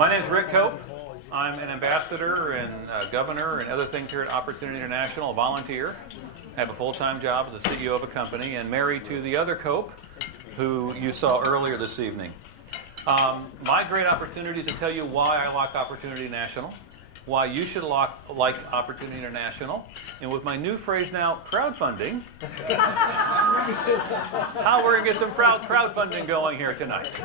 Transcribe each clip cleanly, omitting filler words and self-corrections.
My name's Rick Cope. I'm an ambassador and governor and other things here at Opportunity International, a volunteer. I have a full-time job as the CEO of a company and married to the other Cope, who you saw earlier this evening. My great opportunity is to tell you why I like Opportunity International, why you should like Opportunity International, and with my new phrase now, crowdfunding, how we're going to get some crowdfunding going here tonight.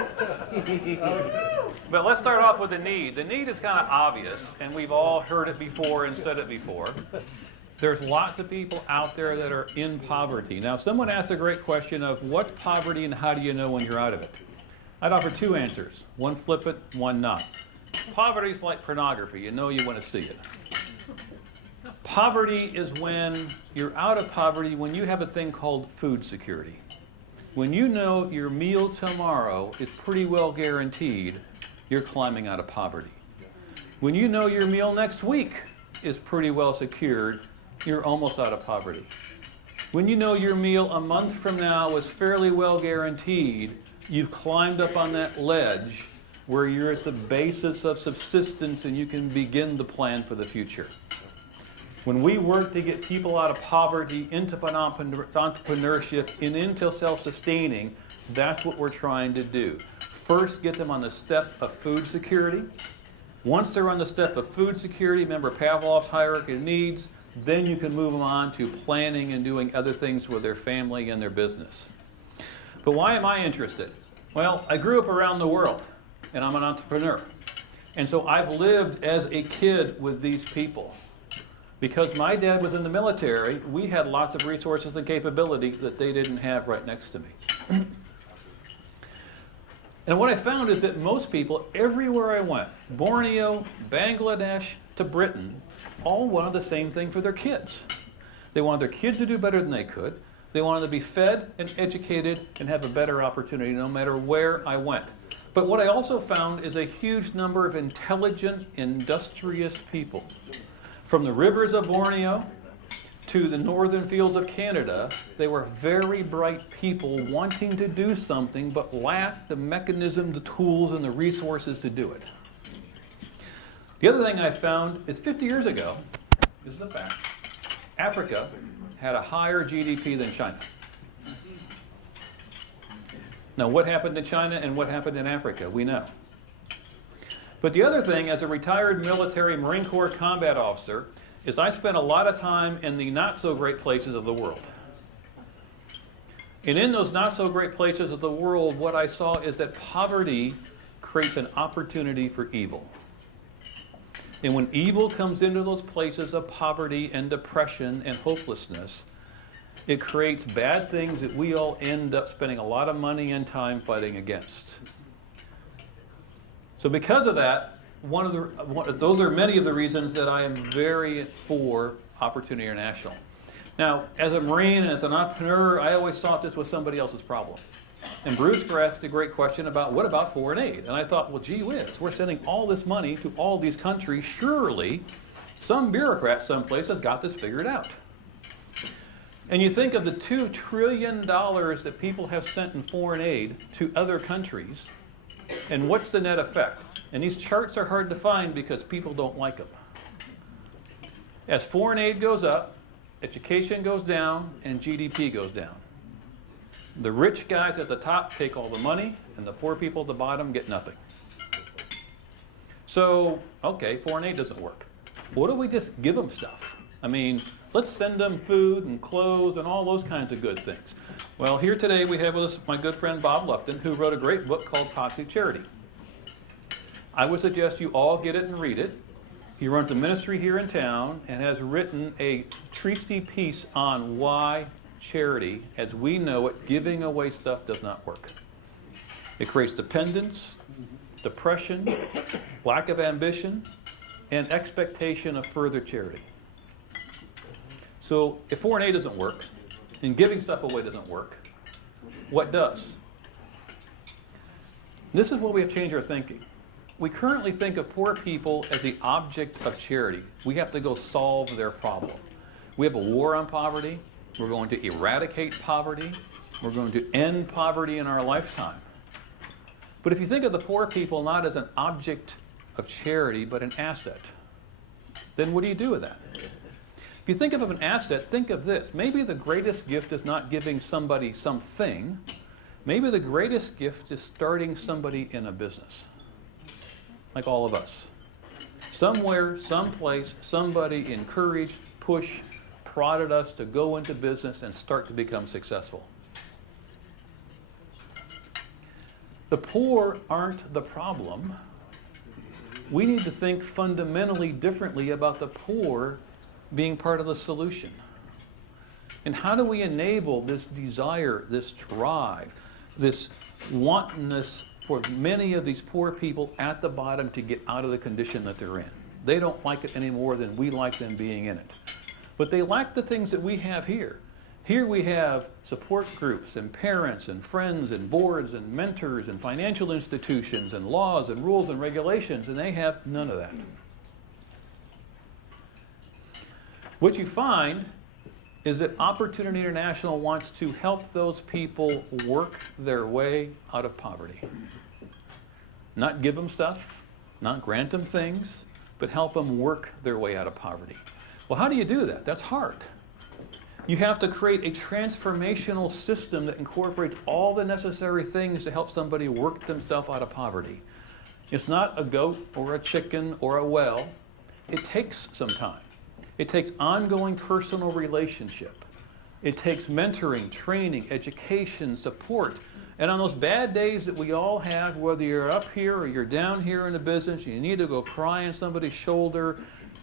But let's start off with the need. The need is kind of obvious, and we've all heard it before and said it before. There's lots of people out there that are in poverty. Now, someone asked a great question of what's poverty and how do you know when you're out of it? I'd offer two answers, one flippant, one not. Poverty is like pornography. You know you want to see it. Poverty is when you're out of poverty, when you have a thing called food security. When you know your meal tomorrow is pretty well guaranteed, you're climbing out of poverty. When you know your meal next week is pretty well secured, you're almost out of poverty. When you know your meal a month from now is fairly well guaranteed, you've climbed up on that ledge where you're at the basis of subsistence and you can begin to plan for the future. When we work to get people out of poverty into entrepreneurship and into self-sustaining, that's what we're trying to do. First, get them on the step of food security. Once they're on the step of food security, remember Pavlov's hierarchy of needs, then you can move them on to planning and doing other things with their family and their business. But why am I interested? Well, I grew up around the world, and I'm an entrepreneur. And so I've lived as a kid with these people. Because my dad was in the military, we had lots of resources and capability that they didn't have right next to me. And what I found is that most people, everywhere I went, Borneo, Bangladesh, to Britain, all wanted the same thing for their kids. They wanted their kids to do better than they could. They wanted to be fed and educated and have a better opportunity no matter where I went. But what I also found is a huge number of intelligent, industrious people. From the rivers of Borneo to the northern fields of Canada, they were very bright people wanting to do something but lacked the mechanism, the tools, and the resources to do it. The other thing I found is 50 years ago, this is a fact, Africa had a higher GDP than China. Now, what happened to China and what happened in Africa? We know. But the other thing, as a retired military Marine Corps combat officer, is I spent a lot of time in the not-so-great places of the world. And in those not-so-great places of the world, what I saw is that poverty creates an opportunity for evil. And when evil comes into those places of poverty and depression and hopelessness, it creates bad things that we all end up spending a lot of money and time fighting against. So because of that, those are many of the reasons that I am very for Opportunity International. Now, as a Marine and as an entrepreneur, I always thought this was somebody else's problem. And Bruce asked a great question about, what about foreign aid? And I thought, well, gee whiz, we're sending all this money to all these countries. Surely some bureaucrat someplace has got this figured out. And you think of the $2 trillion that people have sent in foreign aid to other countries, and what's the net effect? And these charts are hard to find because people don't like them. As foreign aid goes up, education goes down, and GDP goes down. The rich guys at the top take all the money, and the poor people at the bottom get nothing. So, okay, foreign aid doesn't work. What if we just give them stuff? I mean, let's send them food and clothes and all those kinds of good things. Well, here today we have with us my good friend Bob Lupton, who wrote a great book called Toxic Charity. I would suggest you all get it and read it. He runs a ministry here in town and has written a treaty piece on why charity, as we know it, giving away stuff does not work. It creates dependence, depression, lack of ambition, and expectation of further charity. So if foreign aid doesn't work, and giving stuff away doesn't work, what does? This is where we have changed our thinking. We currently think of poor people as the object of charity. We have to go solve their problem. We have a war on poverty. We're going to eradicate poverty. We're going to end poverty in our lifetime. But if you think of the poor people not as an object of charity, but an asset, then what do you do with that? If you think of an asset, think of this. Maybe the greatest gift is not giving somebody something. Maybe the greatest gift is starting somebody in a business, like all of us. Somewhere, someplace, somebody encouraged, pushed, prodded us to go into business and start to become successful. The poor aren't the problem. We need to think fundamentally differently about the poor being part of the solution. And how do we enable this desire, this drive, this wantonness for many of these poor people at the bottom to get out of the condition that they're in? They don't like it any more than we like them being in it. But they lack the things that we have here. Here we have support groups and parents and friends and boards and mentors and financial institutions and laws and rules and regulations, and they have none of that. What you find is that Opportunity International wants to help those people work their way out of poverty. Not give them stuff, not grant them things, but help them work their way out of poverty. Well, how do you do that? That's hard. You have to create a transformational system that incorporates all the necessary things to help somebody work themselves out of poverty. It's not a goat or a chicken or a well. It takes some time. It takes ongoing personal relationship. It takes mentoring, training, education, support. And on those bad days that we all have, whether you're up here or you're down here in the business, you need to go cry on somebody's shoulder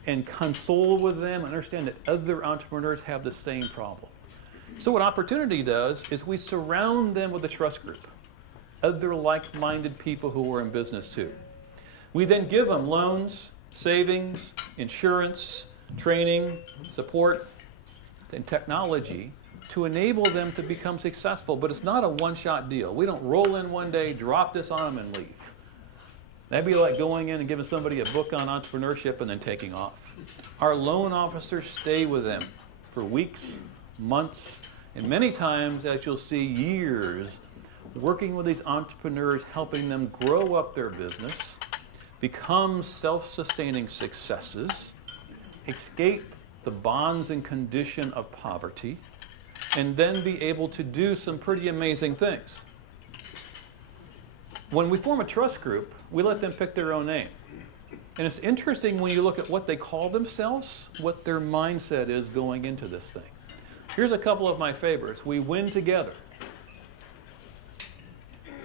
and console with them, understand that other entrepreneurs have the same problem. So what Opportunity does is we surround them with a trust group, other like-minded people who are in business too. We then give them loans, savings, insurance, training, support, and technology to enable them to become successful. But it's not a one-shot deal. We don't roll in one day, drop this on them, and leave. That'd be like going in and giving somebody a book on entrepreneurship and then taking off. Our loan officers stay with them for weeks, months, and many times, as you'll see, years, working with these entrepreneurs, helping them grow up their business, become self-sustaining successes, escape the bonds and condition of poverty, and then be able to do some pretty amazing things. When we form a trust group, we let them pick their own name. And it's interesting when you look at what they call themselves, what their mindset is going into this thing. Here's a couple of my favorites. We win together.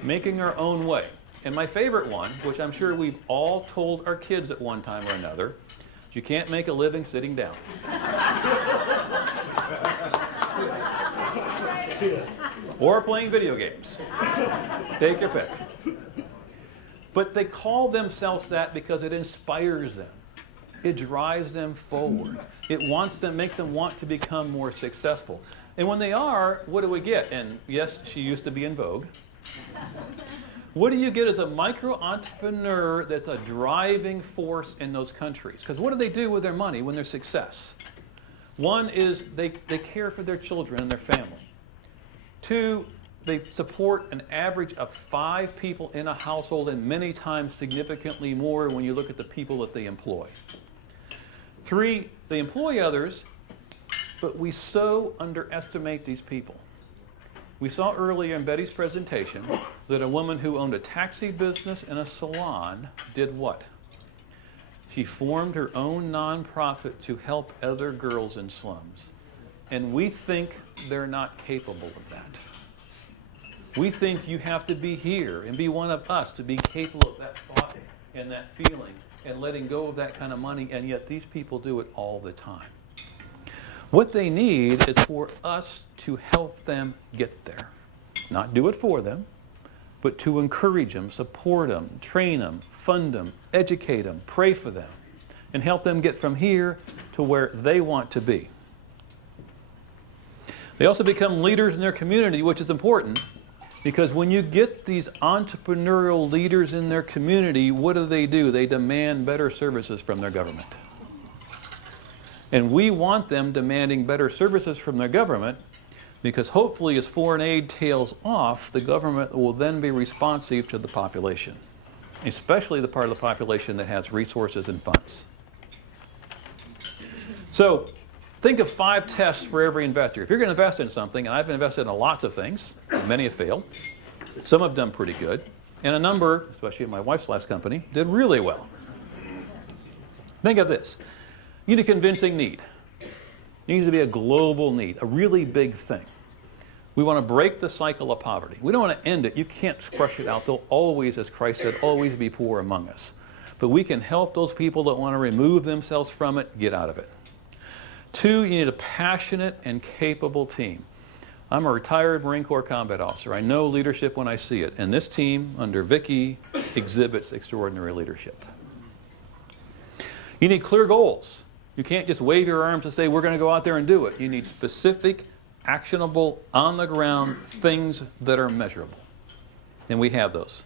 Making our own way. And my favorite one, which I'm sure we've all told our kids at one time or another, is you can't make a living sitting down. Or playing video games. Take your pick. But they call themselves that because it inspires them. It drives them forward. It makes them want to become more successful. And when they are, what do we get? And yes, she used to be in vogue. What do you get as a micro-entrepreneur that's a driving force in those countries? Because what do they do with their money when they're success? One is they care for their children and their family. Two, they support an average of 5 people in a household, and many times significantly more when you look at the people that they employ. 3, they employ others, but we so underestimate these people. We saw earlier in Betty's presentation that a woman who owned a taxi business and a salon did what? She formed her own nonprofit to help other girls in slums. And we think they're not capable of that. We think you have to be here and be one of us to be capable of that thought and that feeling and letting go of that kind of money, and yet these people do it all the time. What they need is for us to help them get there. Not do it for them, but to encourage them, support them, train them, fund them, educate them, pray for them, and help them get from here to where they want to be. They also become leaders in their community, which is important, because when you get these entrepreneurial leaders in their community, what do? They demand better services from their government. And we want them demanding better services from their government because hopefully as foreign aid tails off, the government will then be responsive to the population. especially the part of the population that has resources and funds. So think of 5 tests for every investor. If you're going to invest in something, and I've invested in lots of things, many have failed, some have done pretty good, and a number, especially in my wife's last company, did really well. Think of this. You need a convincing need. It needs to be a global need, a really big thing. We want to break the cycle of poverty. We don't want to end it. You can't crush it out. There'll always, as Christ said, always be poor among us. But we can help those people that want to remove themselves from it get out of it. 2, you need a passionate and capable team. I'm a retired Marine Corps combat officer. I know leadership when I see it. And this team, under Vicki, exhibits extraordinary leadership. You need clear goals. You can't just wave your arms and say, we're going to go out there and do it. You need specific, actionable, on-the-ground things that are measurable. And we have those.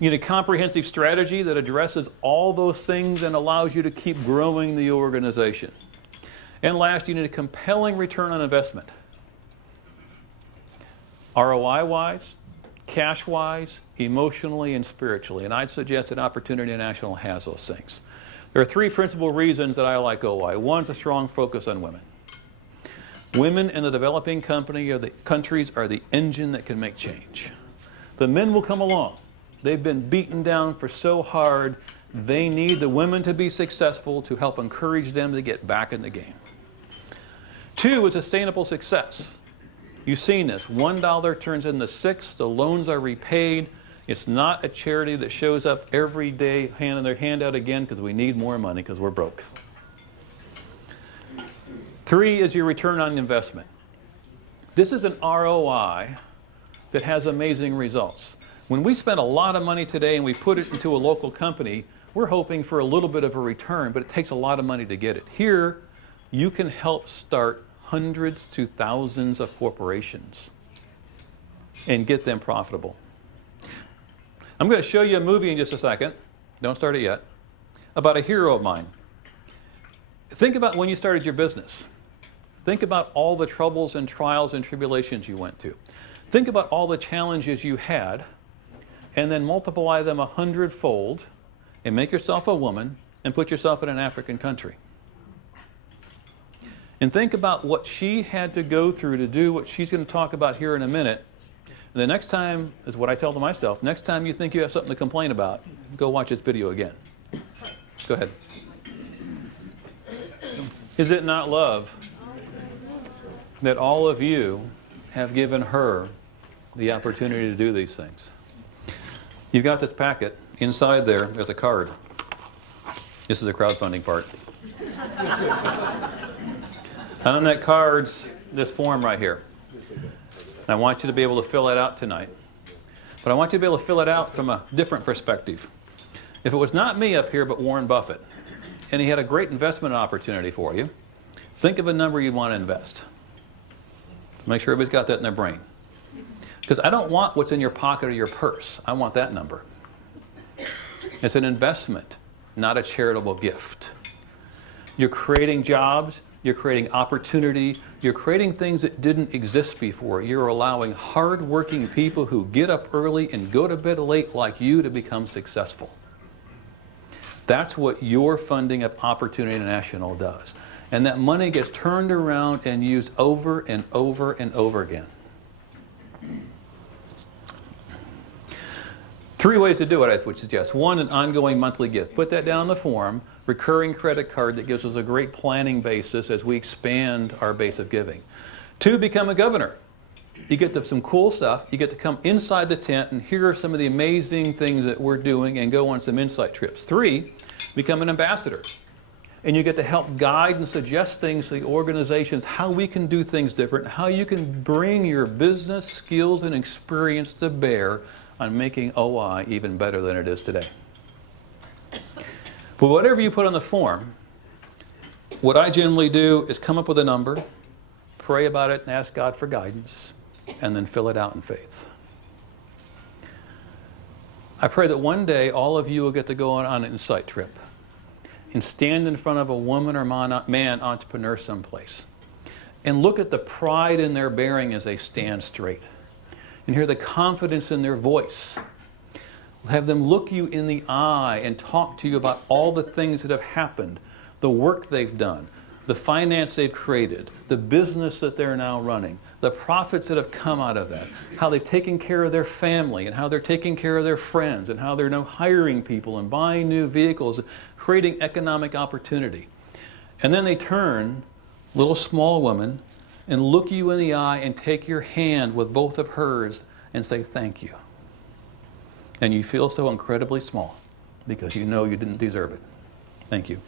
You need a comprehensive strategy that addresses all those things and allows you to keep growing the organization. And last, you need a compelling return on investment. ROI-wise, cash-wise, emotionally, and spiritually. And I'd suggest that Opportunity International has those things. There are 3 principal reasons that I like OI. One is a strong focus on women. Women in the developing countries are the engine that can make change. The men will come along. They've been beaten down for so hard. They need the women to be successful to help encourage them to get back in the game. 2 is sustainable success. You've seen this. $1 turns into 6. The loans are repaid. It's not a charity that shows up every day handing their hand out again because we need more money because we're broke. 3 is your return on investment. This is an ROI that has amazing results. When we spend a lot of money today and we put it into a local company, we're hoping for a little bit of a return, but it takes a lot of money to get it. Here, you can help start hundreds to thousands of corporations and get them profitable. I'm going to show you a movie in just a second. Don't start it yet. About a hero of mine. Think about when you started your business. Think about all the troubles and trials and tribulations you went through. Think about all the challenges you had, and then multiply them 100-fold, and make yourself a woman, and put yourself in an African country. And think about what she had to go through to do what she's going to talk about here in a minute. And the next time, is what I tell to myself, next time you think you have something to complain about, go watch this video again. Go ahead. Is it not love that all of you have given her the opportunity to do these things? You've got this packet. Inside there's a card. This is the crowdfunding part. And on that card's this form right here. And I want you to be able to fill it out tonight. But I want you to be able to fill it out from a different perspective. If it was not me up here, but Warren Buffett, and he had a great investment opportunity for you, think of a number you'd want to invest. Make sure everybody's got that in their brain. Because I don't want what's in your pocket or your purse. I want that number. It's an investment, not a charitable gift. You're creating jobs. You're creating opportunity. You're creating things that didn't exist before. You're allowing hard-working people who get up early and go to bed late like you to become successful. That's what your funding of Opportunity International does. And that money gets turned around and used over and over and over again. 3 ways to do it, I would suggest. 1, an ongoing monthly gift. Put that down on the form. Recurring credit card that gives us a great planning basis as we expand our base of giving. 2, become a governor. You get to some cool stuff. You get to come inside the tent and hear some of the amazing things that we're doing and go on some insight trips. 3, become an ambassador. And you get to help guide and suggest things to the organizations, how we can do things different, how you can bring your business skills and experience to bear on making OI even better than it is today. But whatever you put on the form, what I generally do is come up with a number, pray about it and ask God for guidance, and then fill it out in faith. I pray that one day all of you will get to go on an insight trip and stand in front of a woman or man entrepreneur someplace and look at the pride in their bearing as they stand straight and hear the confidence in their voice. Have them look you in the eye and talk to you about all the things that have happened, the work they've done, the finance they've created, the business that they're now running, the profits that have come out of that, how they've taken care of their family and how they're taking care of their friends and how they're now hiring people and buying new vehicles, creating economic opportunity. And then they turn, little small woman, and look you in the eye and take your hand with both of hers and say thank you. And you feel so incredibly small because you know you didn't deserve it. Thank you.